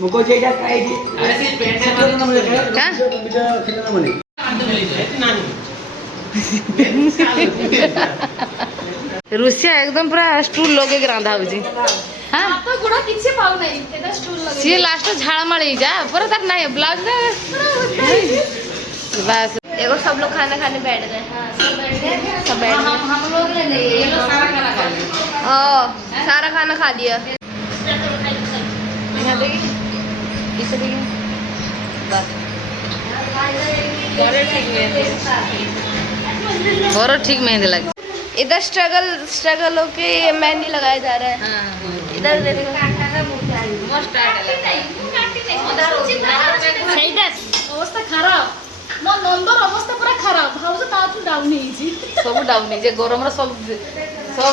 मुको जेटा खाएगी ऐसे पेट से मारना ना मुझे क्या बेटा खिलाना मने रुसिया एकदम पूरा स्टूल लगे रांधा होजी हां तो गुड़ा किछि पाउ नै एटा स्टूल लगे सी लास्ट झाड़ा मारी जा पूरा तक नहीं ब्लाउज ना बस एगो सब लोग खाना खाने बैठ गए हां सब बैठ गए सब बैठ गए हम लोग ने नहीं ये लोग सारा खाना खा लिया ओ सारा खाना खा लिया यहां देखिए इसे देखिए बस और ठीक मेहंदी लगी इधर स्ट्रगल होके मेहंदी लगाया जा रहा है इधर देखो अवस्था खराब मो नंदर अवस्था पूरा खराब भाउज तातु डाउन हेजी सब डाउन जे गरम रो सब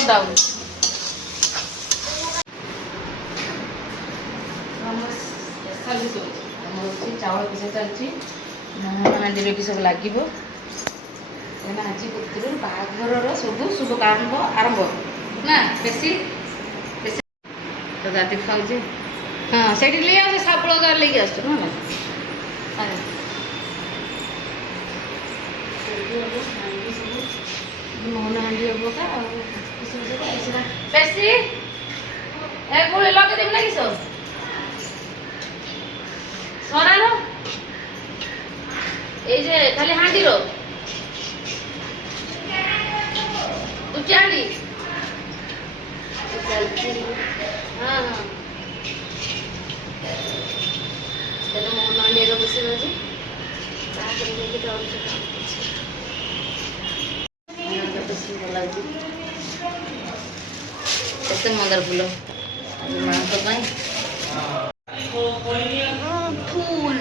डाउन चावल पिसा चलती हांडी भी सब लगे आज पुत्र बाघर सब शुभ आरंभ आरंभ ना बेसी तो गाती खाऊे हाँ से सापुड़ लेके आस मोहन हांडी हम बेसी लगे देवी ना किस सरार ये खाली हांडी हांडी हाँ हाँ मोहन हांडी बस केते मंदार फूल फूल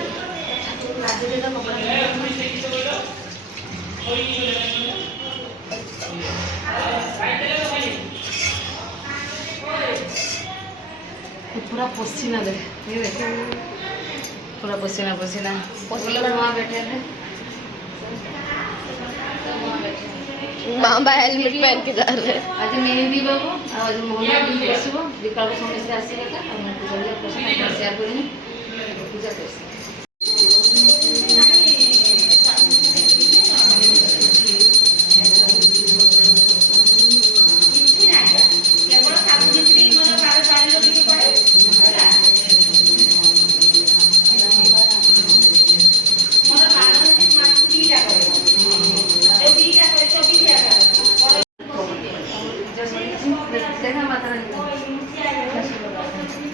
पूरा पसीना दे पूरा पसीना पसीना वहाँ बैठे थे बाबा हेलमेट पहन के जा रहे हैं आज मेहंदी बाबू आज मोहन बसब विकल्प समस्त आसवे शेयर करें पूजा कर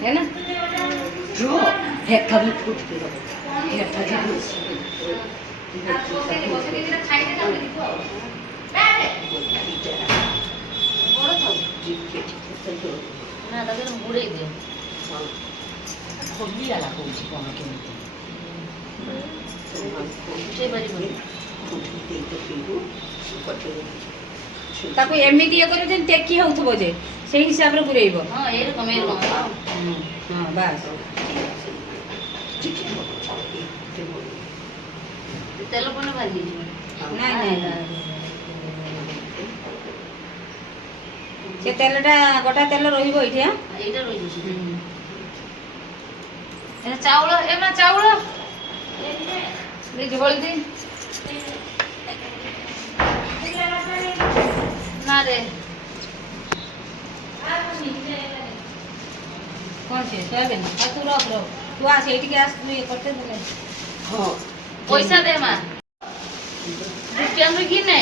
है ना जो है कभी कुछ भी है ताजा ना दादा बुड़े दियो खोली वाला कोच कोन के से बड़ी बड़ी ताको एमिति ये करू जेन टेकी होउथबो जे सेही हिसाब रे पुरेइबो हां ए रकम हां बस तेल कोन भाजी नहीं नहीं से तेलटा गोटा तेल रहिबो इठी हां एटा रहिबो ए चावल ए मा चावल दे हल्दी ना रे कौन से सोयाबीन तू रख रो तू आ सेठी के आस ये करते देले हां पैसा दे मा दुकान में किने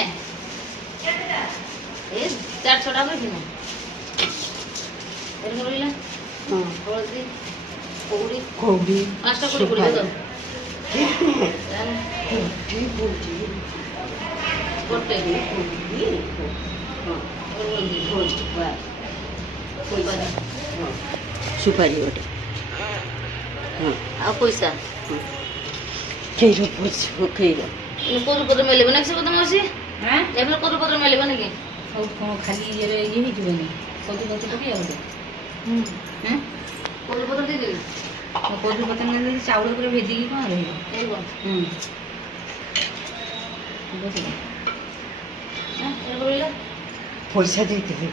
ए 400 टाका किने एरको रहिला हां हल्दी कोड़ी कोबी 5 टा कोड़ी दो गोटे सुपारी गोटे आ पैसा केरो पैसा केरो कोदू पत्र मिले ना किसी पत्र मौसी हां एबे कोदू पत्र मिले ना कि सब कोन खाली ये ही जीवनी कोदू पत्र पके आउते हैं कोदू पत्र दे दे कोदू पत्र ने चावल पूरा भेजी की कोन रही एगो बस हां एगो ले पैसा देते हैं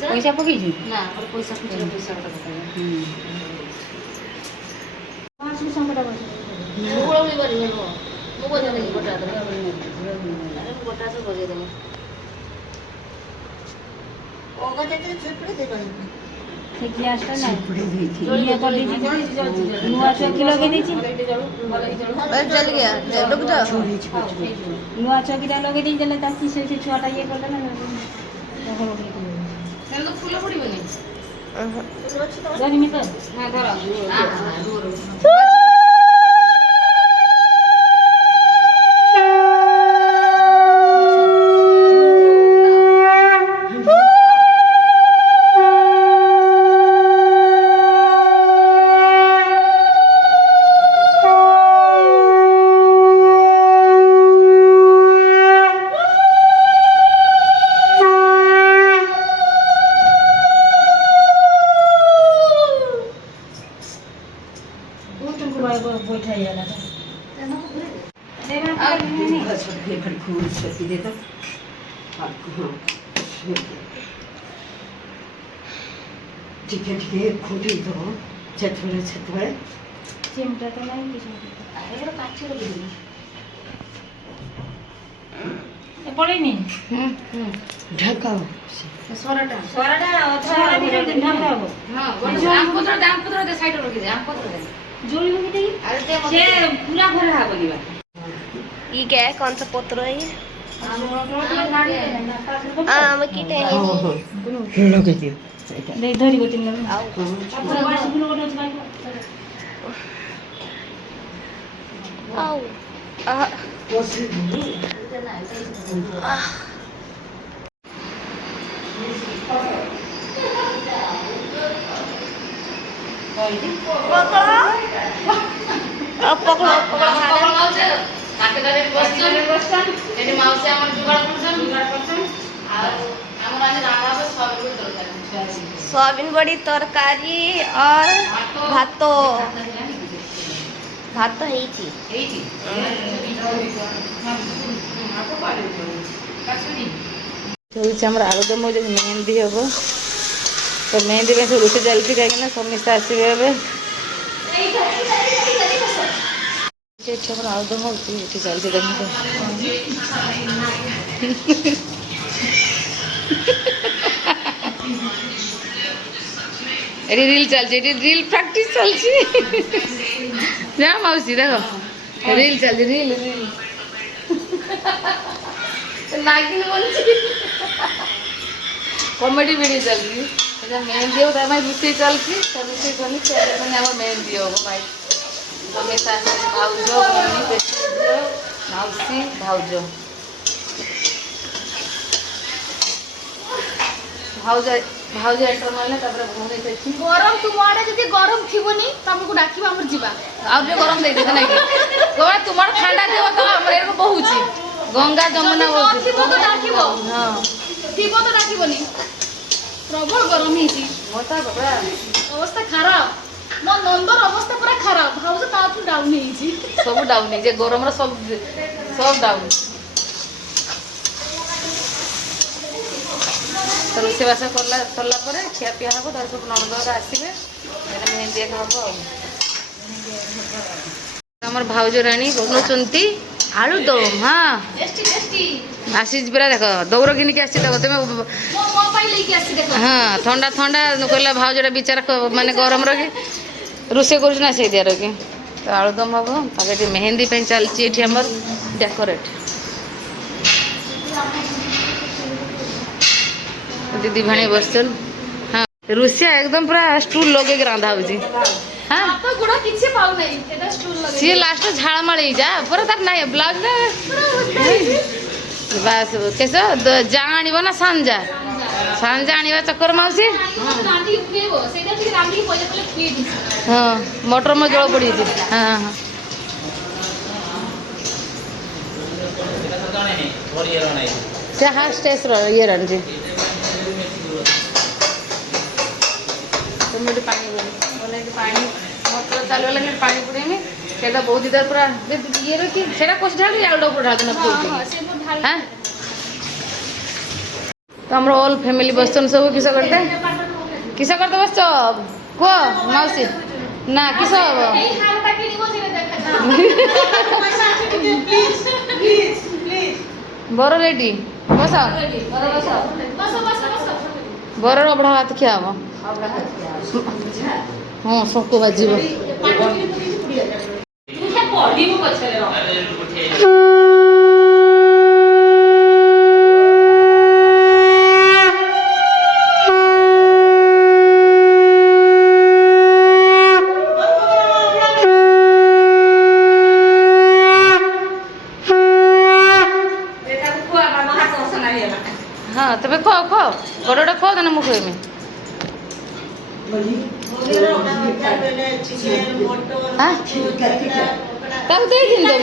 पैसा पके जी ना और पैसा कुछ पैसा का ମୁଁ ବଜେଇଦେଲି ଗୋଟା ଗୋଟା ସବୁ ବଜେଇଦେଲି। ସେ ଗ୍ୟାସଟା ନାହିଁ ଇଏ କରିଦେଇଛି ନୂଆ ଚକି ଲଗେଇ ଦେଇଛି चल गया रुक जाओ ନୂଆ ଚକିଟା ଲଗେଇ ଦେଇଛି ଦେଲେ ତାକୁ ସେ ଛୁଆଟା ଇଏ କରିଦେଲା ନା ସେମିତି ତ ଫୁଲ ପଡ଼ିବନି। ଧରିମି ତ ହଁ ଧର। बैठा याला ठीक है खोटी दो छतड़े चिमटा तो नहीं किसी पड़ेनी ढकाओ स्वरटा स्वरटा अथवा ढाका हो हाँ आम पत्र दे साइड रखी दे आम पत्र दे जोड़ी में कितनी अरे दे से पूरा भरा है बोलिबा ये क्या है कौन सा पत्र है ये आम की टहनी लगे दियो दे धरी गोटिन न आओ पूरा बास फुल गोटो भाई आओ पकड़ो ताके धरे बसछन एनी माउसे हमर जुगाड़ करछन आ हमर आज रांधा बस सब को दरकार सोयाबीन बड़ी तरकारी और भातो भात ହେଇଛି एइची चलছে আমরা আলুদম যে মেহেন্দি হবো তো মেহেন্দি ପାଇଁ ସବୁ ରୋଷେଇ ଚାଲିଛି କାହିଁକି ନା ସମସ୍ତେ ଆସିବେ ଏବେ ଏଠି ଆମର ଆଳୁଦମ ହେଉଛି ଏଠି ଚାଲିଛି ଦେଖନ୍ତୁ ଏଠି ରିଲ୍ ଚାଲିଛି ଏଠି ରିଲ୍ ପ୍ରାକ୍ଟିସ୍ ଚାଲିଛି ଯା ମାଉସୀ ଦେଖ ରିଲ୍ ଚାଲିଛି ରିଲ୍ ରିଲ୍ ନାଗିନି ବୋଲଛି କମେଡି ଭିଡ଼ିଓ ଚାଲିଛି এটা মেহেন্দি হব তার মানে রুচি চালছি তার রুচি চালি মানে আমার মেহেন্দি হব ভাই সমস্ত আসছে ভাউজ ভଉଣୀ মাউসী ভাউজ ভাউজ ভাউজ এন্টার মারলে তারপরে ভଉଣୀ সেছি গরম তোমার যদি গরম থিবনি তমকু ডাকিবা আমর ଯିବା ଆଉ ଟିକେ ଗରମ ଦେଇ ଦେବେ ନାଇଁ ଗୋবা তোমার ঠান্ডা দেব তো আমার এরকম বহুছি গঙ্গা যমুনা বহুছি থিব তো ডাকিব হ্যাঁ থিব তো ডাকিবনি প্রবল গরম ହେଇଛି মোটা বাবা অবস্থা খারাপ ମୋ ନନ୍ଦର ଅବସ୍ଥା ପୁରା ଖରାପ ଭାଉଜ ତାଠୁ ଡାଉନ୍ ହେଇଛି ସବୁ ଡାଉନ୍ ଯେ ଗରମର ସବୁ ଡାଉନ୍ ରୋଷେଇବାସ ସରିଲା ପରେ ଖିଆ ପିଆ ହେବ ତାର ସବୁ ନଣନ୍ଦରା ଆସିବେ ମେହେନ୍ଦି ହେବ ଆଉ ଆମର ଭାଉଜ ରାଣୀ ବନଉଛନ୍ତି ଆଳୁଦମ ହଁ টেস্টি টেস্টি ଆସିଛି ପୁରା ଦେଖ ଦୌର ଘିନିକି ଆସିଛି ଦେଖ ତମେ ମୋ ପାଇଁ ଲେଇକି ଆସି ଦେଖ ହଁ ଥଣ୍ଡା ଥଣ୍ଡା କହିଲା ଭାଉଜଟା ବିଚାର ମାନେ ଗରମର କି ରୋଷେଇ କରୁଛୁ ନା ସେଇ ଦିଆର କି ତ ଆଳୁଦମ ହେବ ତାପରେ ଏଠି ମେହେନ୍ଦି ପାଇଁ ଚାଲିଛି ଏଠି ଆମର ଡେକୋରେଟ୍ दीदी भाणी बसन हाँ रुसिया एकदम पूरा स्टूल लगे रांधा होजी हाँ ହାତ ଗୋଡ଼ କିଛି ପାଉ ନାହିଁ ଏଟା ଷ୍ଟୁଲ ଲଗେଇ सी लास्ट झाड़माड़ी जा पूरा तार नहीं ब्लाउज ना बस कैसे जा आनिबो ना सांजा सांजा आनिबा चक्कर माउसी ରାନ୍ଧି ଖୁଏଇବ ସେଇଟା ଟିକେ ରାନ୍ଧି ପଇସା କଲେ ଖୁଏଇ ଦିସି हाँ मोटर में जल पड़ी थी हाँ हाँ से हाँ स्टेस ये रणजी तो पानी बोले पानी मोटर चालू लगे पानी पुड़ेमी सेटा बहुत इधर पूरा ये रखी सेटा कुछ ढाल आलू ऊपर ढाल देना हाँ तो हम ऑल फैमिली बसन सब किस करते बस को माउसी ना किस ଏଇ ହାରଟା କିଣିବ ସେଇଟା ଦେଖା बर रेडी बस बर अबड़ा भात खिया हम हाँ सबको बाजिब हाँ तबे खाओ खाओ बड़ोटा खाओ ना मुख में हाँ ताकू दे दिन दे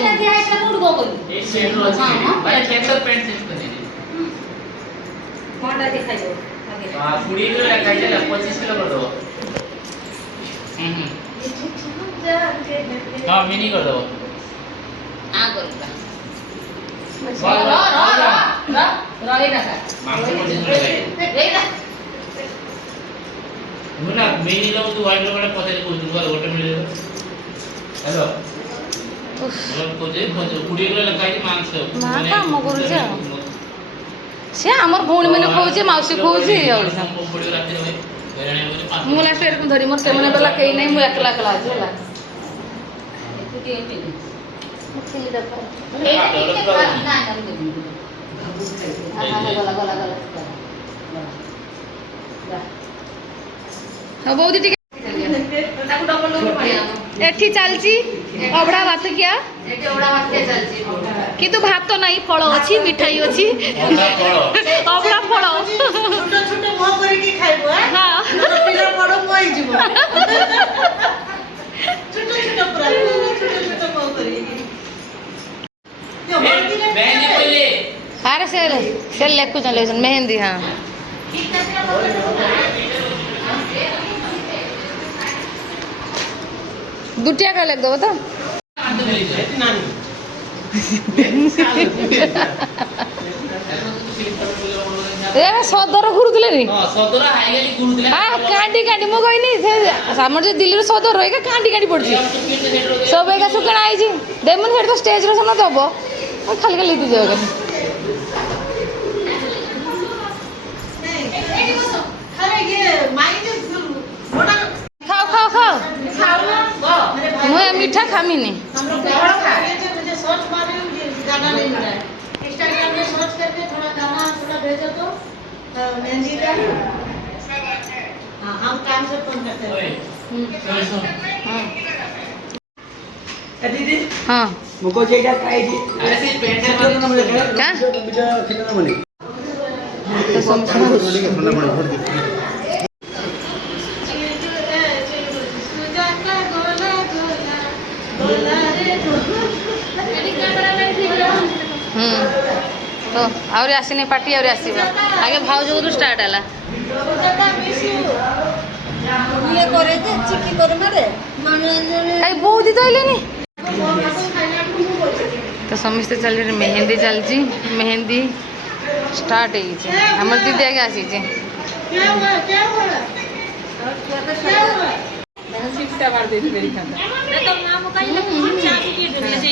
मिनी कर दो मुना मेनी लो तू वाइट लोगों ने पता नहीं कुछ दूसरा होटल में ले लो हेलो मतलब कुछ कुड़ी को लगा के मांस मां काम करू से हमर भौणी मैंने खोजे माउसी खोजे मु लास्ट एर को धरी मोर केमने बेला कई नहीं मु एकला एकला आज होला हाँ बहुत ठीक एठी चलची अबड़ा भात क्या किंतु भात तो नहीं फल अच्छी मिठाई अच्छी अबड़ा फल हाँ अरे से लेकु चले मेहंदी हाँ दुटिया का लग दो बता सदर घुरुले नी हाँ कांडी कांडी मु कहनी आमर जो दिल्ली सदर रही कांडी कांडी पड़ी सब एक सुकण आई देमुन से तो स्टेज रोशन दब खाली खाली दी जाओ खाओ खाओ खाओ मुझे मीठा खामी नहीं इंस्टाग्राम में सर्च करके थोड़ा गाना थोड़ा भेजो तो मेहंदी का हाँ हम काम से फोन करते हैं दीदी हाँ मुको जेडा काय जी ऐसे पेट से चित्र नंबर क्या बिजा खिलना मने तो समझो तो आउरी आसीने पार्टी आउरी आसीबा आगे भाउज जो स्टार्ट हला ये करे जे चिकी करे मारे काई बहुत तो आइलेनी तो समस्ते चल रही मेहंदी चलची मेहंदी स्टार्ट है हमर दीदी आगे आसी क्या हुआ क्या हुआ क्या हुआ चिपटा मार दे मेरी खाना तो नाम का ये चाकू के ढूंढने से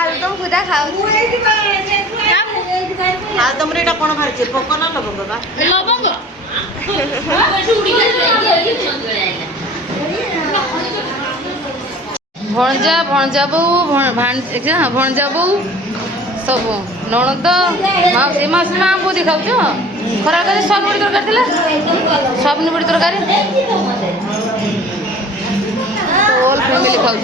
आलुदम पूजा खाऊ आलदम रेटा कोन भारी पको ना लबंग बा लवंग भणजा भणजा बो भणजा बो सब नणद माउसी माउसी माँ बुद्धि खाऊ खरा कर सब बड़ी तरकारी थिला सब बड़ी तरकारी होल फैमिली खाऊ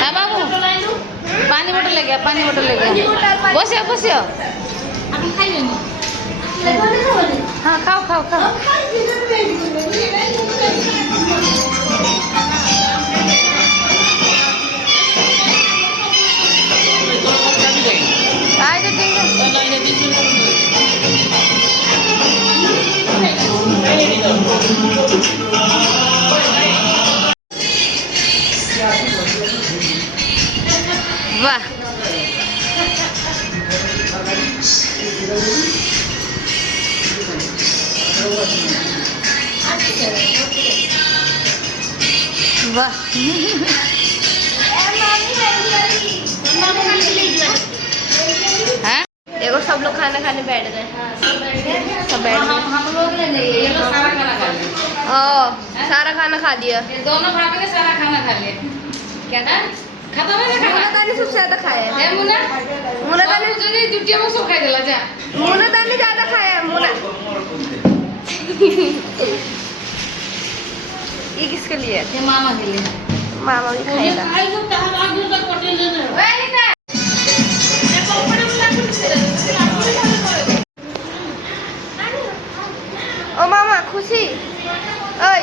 हाँ बाबू पानी बोतल ले गया बसिया बसिया हाँ खाओ खाओ खाओ आए तो ठीक है वाह वाह हाँ देखो सब लोग खाना खाने बैठ गए। सब बैठ गए। हम लोग ने ये लोग सारा खाना खा लिया सारा खाना खा लिया। ये दोनों भाभी ने सारा खाना खा लिया क्या था खत्म है ना खाना मुनादा ने सबसे ज्यादा खाया है। ए मुना मुनादा ने যদি দুটি অংশ খাই দিলা যা मुनादा ने ज्यादा खाया है। मुना ये किसके लिए है? ये मामा के लिए मामा भी खाएगा। ओ मामा खुशी ओए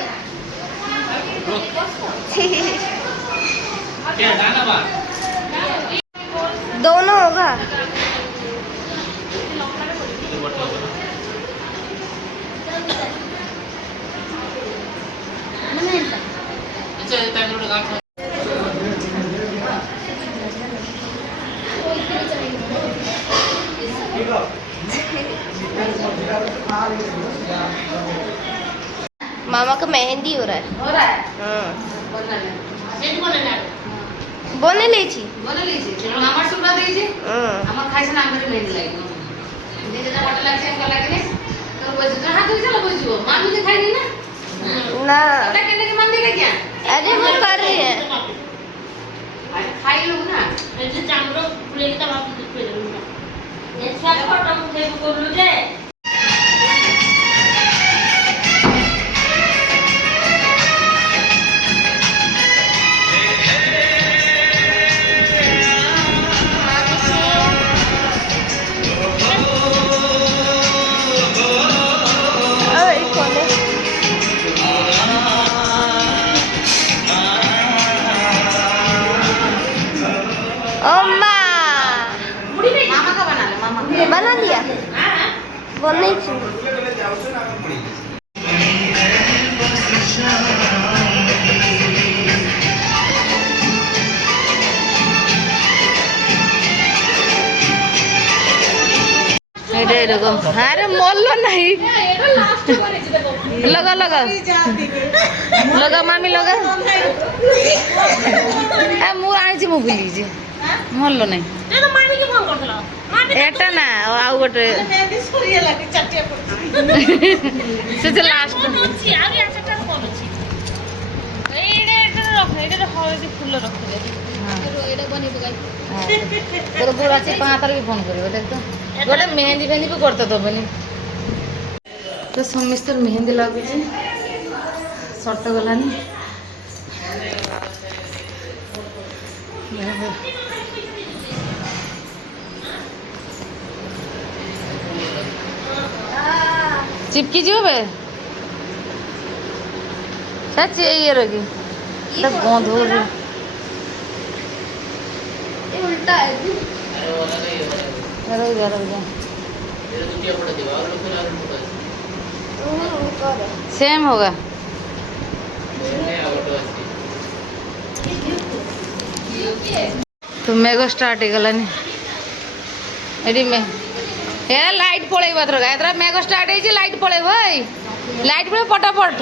क्या दाना बा दोनों होगा। अच्छा तांदूळ गाठ मामा का मेहंदी हो रहा है। हो रहा है हाँ বলনা बोने लीची। বলে লিছি আমার সুবিধা দিয়েছি আমার খাইছে না আমি মেহেন্দি লাগবে যে যেটা বড় লাগছে এমন লাগে তো বলছি তো হাত ধুইছে বলছি মামি যে খাইনি না ना এটা কেন কি মামি রে क्या अरे वो कर रही है। খাই লোক না এই যে চামড়া পুড়ে গেছে ভাবতে দেখতে দেব না এই সব ফটো মুখে করলু যে ओए कौन है? अम्मा मामा का बना ले मामा बना लिया। वो नहीं थी। এটা এরকম আরে মরলো নাই লগা লগা লগা মামি লগা ମୁଁ ଆଣିଛି ମୁଁ ଭୁଲିଛି ମରଲୋ ନାହିଁ এটা মামি কি ফোন করছিল মামি এটা না ଆଉ ଗୋଟେ মেহেন্দি সরিয়ে লাগি চাটিয়া পড়ছি ସେ যে ଲାଷ୍ଟ বলছি আমি আচারটা বলছি এইটা এটা রাখ এটা হলদি ফুল রাখলে এটা বনি পকাই ତୋର ବୁଢା ଅଛି ପାହାତାର ବି ଫୋନ କରିବ ଦେଖ ତ ଗୋଟେ ମେହେନ୍ଦି ଫେହେନ୍ଦି ବି করতে ଦବନି ତ ସମସ୍ତେ ମେହେନ୍ଦି ଲାଗୁଛି ସର୍ଟ ଗଲାନି चिपकी ଯିବ ବେ सच ये रगी तो गंध हो रही ये उल्टा है। अरे वाला नहीं हो रुक जा तेरे दुटिया पड़ देवा और लोग ना पड़ कर सेम होगा नहीं आउट तो मेघ स्टार्ट हो गलानी एडी में ए लाइट पळे बात्र गायत्रा मेघ स्टार्ट है लाइट पळे भाई लाइट पळे पटापट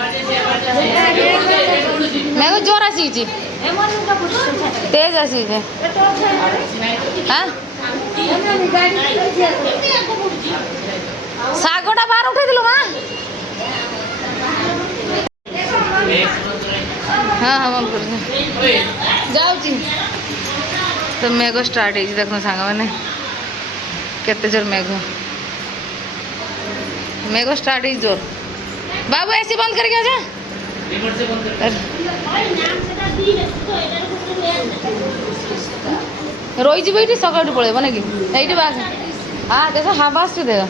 मेघ जोर आसी तेज आसी हाँ सागटा बाहर उठे दिलो हाँ हाँ हाँ मन कर जाऊँ तो मेघ स्टार्ट है देखो सांग मैंने केते जोर मेघ स्टार्ट है जोर बाबू ऐसी बंद करके आजा रिमोट से बंद कर রইছি বইটি সকালে পড়ে মানে কি এইটি বাস হ্যাঁ দেখো হাওয়া আসছে দেখো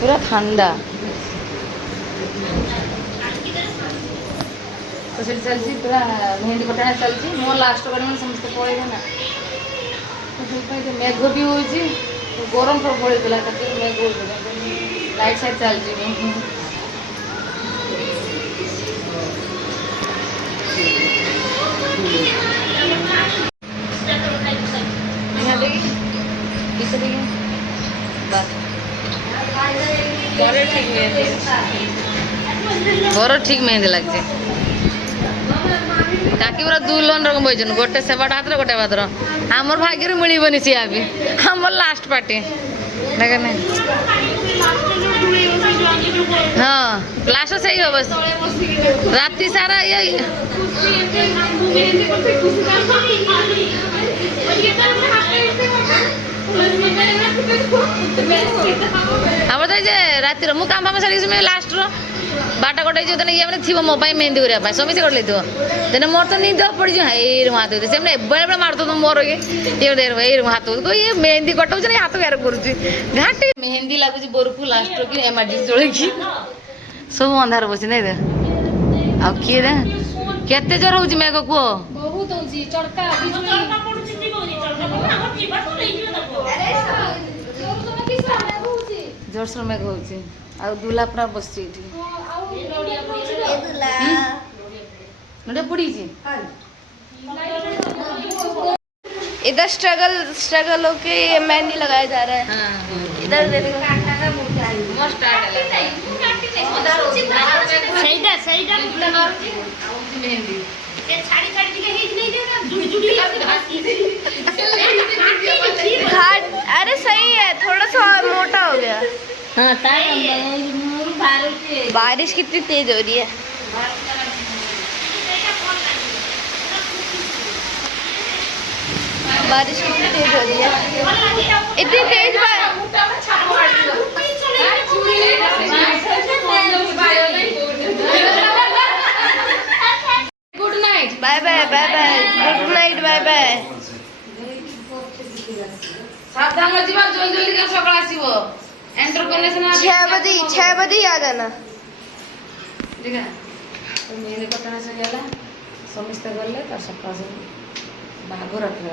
पूरा ठंडा तो से चलती पूरा मेहंदी कटाणा चलती मो लास्ट कर समस्त पड़े ना तो मेघ भी हो गरम प्रबल होता मेघ हो लाइट साइड चलती घर ठीक मेहंदी लगे काकी पूरा दुलन रकम बन गोटे सेवाट हाथ गोटे बादर आमर भाग्य मिलबनी सी भी आमर लास्ट पार्टी देख हाँ लास्ट से ही बस राति सारा ये हम तो राति मु काम फाम सारी लास्ट बाटा गोटे जो ये मैंने थी मो मेहंदी करने समस्ते कर देने मोर तो निद पड़ जाए हाथ होते से बेले मारत मोर ये हाथ होते ये मेहंदी कटाऊ हाथ गार कर मेहंदी लगुच बोर को लास्ट की एमआरजी चलकी सब अंधार बस नहीं आ किए केते जोर हो मेघ कह बहुत होची चड़का जोरसोर मेघ हो दूला पूरा बस पड़ी इधर स्ट्रगल होके ये मेहंदी लगाया जा रहा है। इधर देखो घाट अरे सही है थोड़ा सा और मोटा हो गया। हाँ बारिश कितनी तेज हो रही है। बारिश कितनी तेज हो रही है इतनी तेज good night bye bye bye bye good night bye bye. सावधान मत जीवा जल्दी जल्दी का सकाळ आसीबो एंटर करने से ना 6 बजे आ जाना ठीक है तो मेरे कटना से गला समस्त गले तर सकाळ से बाघ रखले